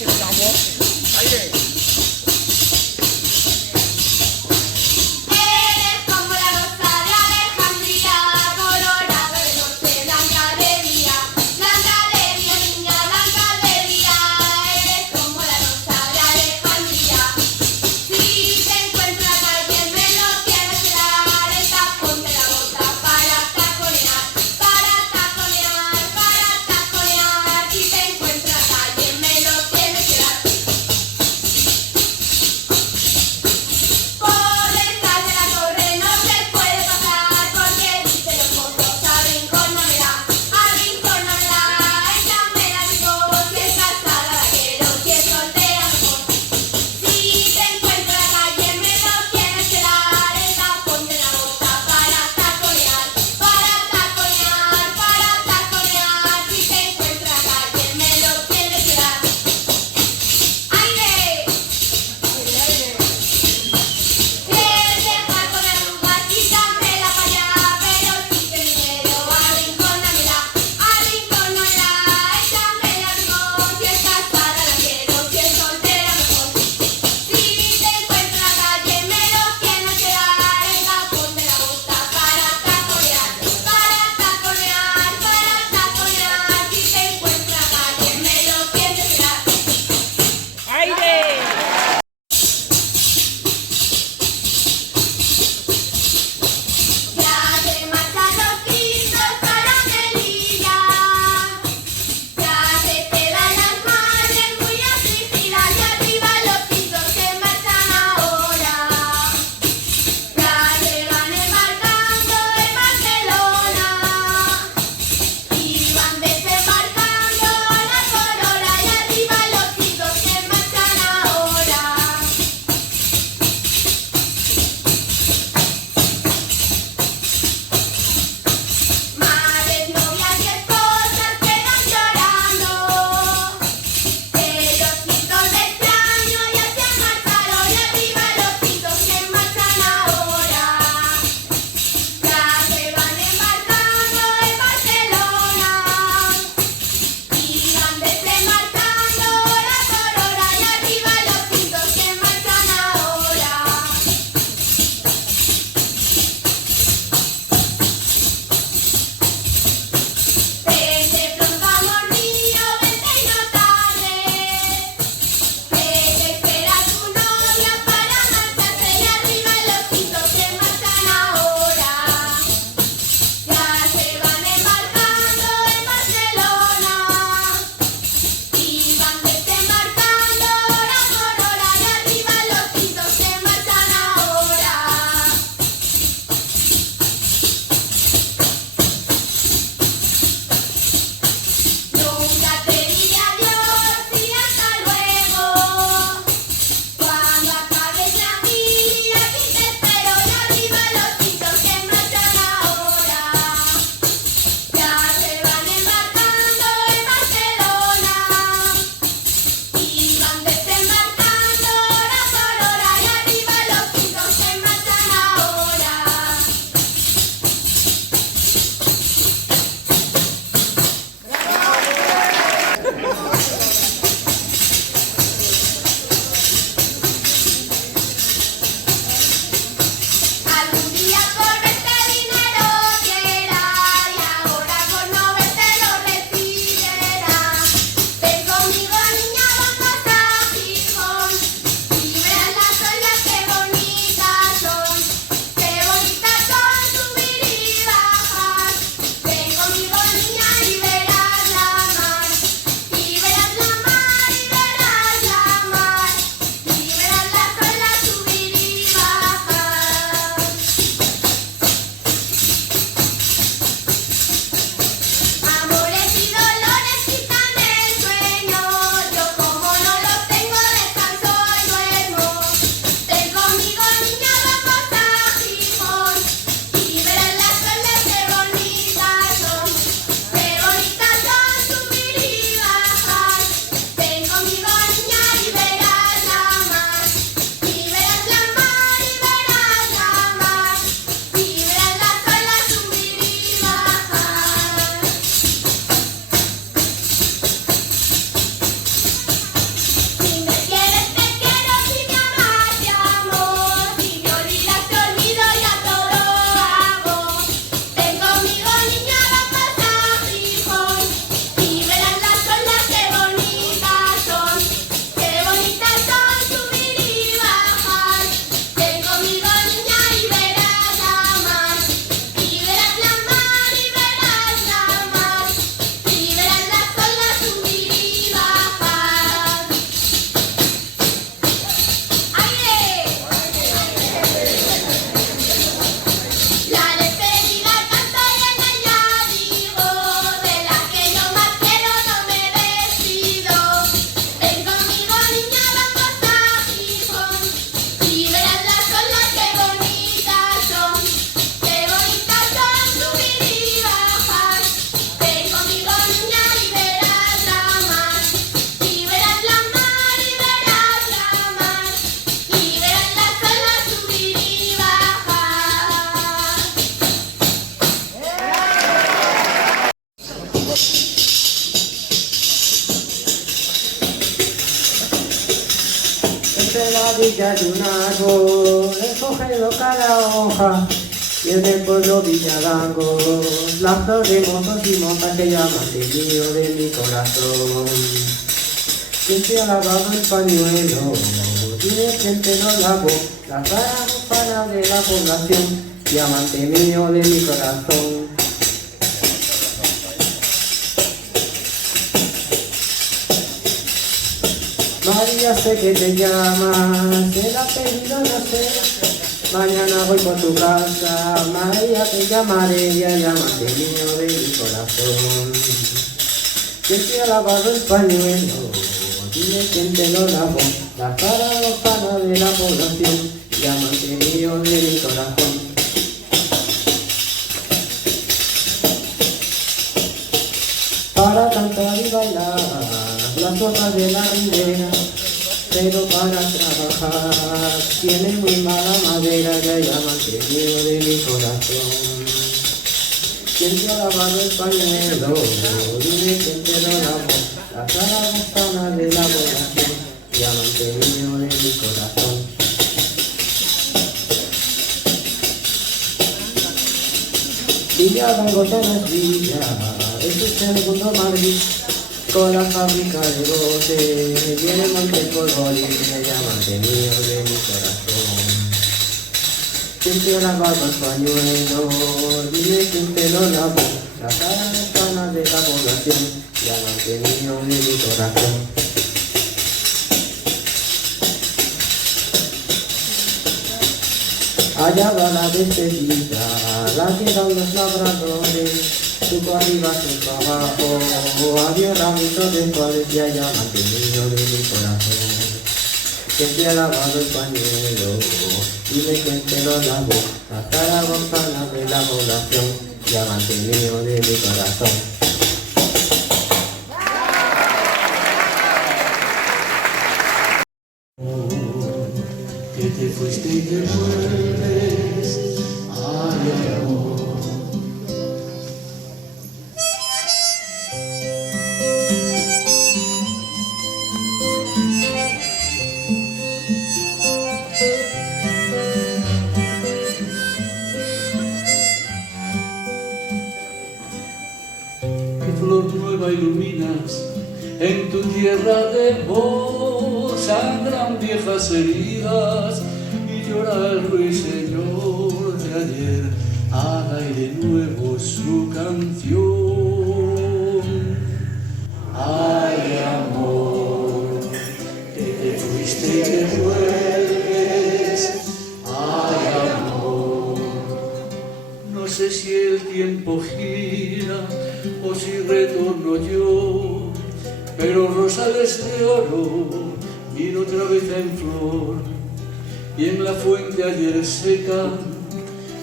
Estamos. Aire. la villa de un árbol, escogido cada hoja, y en el pueblo Villadango, las flores, mozos y monjas que llaman de mío de mi corazón. ¿Quién te ha lavado el pañuelo? Dime quién te lo lavó, las caras para de la población, diamante mío de mi corazón. María, sé que te llamas, el apellido no sé. Mañana voy por tu casa, María te llamaré, ya llámate mío de mi corazón. ¿Quién te ha lavado el pañuelo? Dime quién te lo lavó, la cara lozana de la población, llámate mío de mi corazón. Para cantar y bailar las hojas de la ribera, pero para trabajar tiene muy mala madera, ya llámate mío de mi corazón. ¿Quién te ha lavado el pañuelo? Dime quién te lo lavó, la cara gusana de la población, llámate mío de mi corazón. Villadango no es villa, es el segundo Madrid, con la fábrica de botes, viene Montepolvori, me llaman de mío de mi corazón. ¿Quién te ha lavado el pañuelo? Dime quién te lo lavó, la cara lejana de la población, llaman de mío de mi corazón. Allá va la despedida, la llevan los labradores, subo arriba, subo abajo, adiós ramitos de flores, ya llaman de mío de mi corazón. ¿Quién te ha lavado el pañuelo? Dime quién te lo lavó, la cara gonzana de la población, llaman de mío de mi corazón. Que te fuiste y te vuelves, ay amor. Qué flor nueva iluminas en tu tierra de voz, sangran viejas heridas y llora el ruiseñor de ayer, haga de nuevo su canción. Ay amor, que te fuiste y te vuelves, ay amor. No sé si el tiempo gira o si retorno yo, pero rosales de oro vino otra vez en flor, y en la fuente ayer seca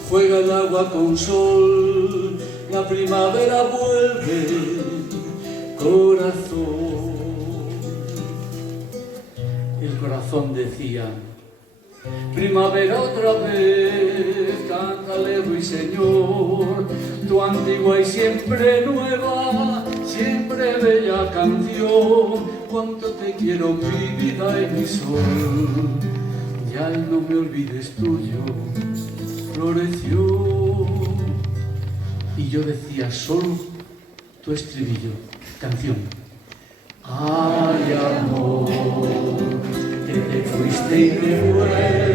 juega el agua con sol, la primavera vuelve, corazón. El corazón decía: primavera otra vez, cántale ruiseñor, tu antigua y siempre nueva, siempre bella canción. Cuánto te quiero, mi vida y mi sol, ya el no me olvides tuyo floreció. Y yo decía solo tu estribillo, canción. Ay amor, que te fuiste y te vuelves,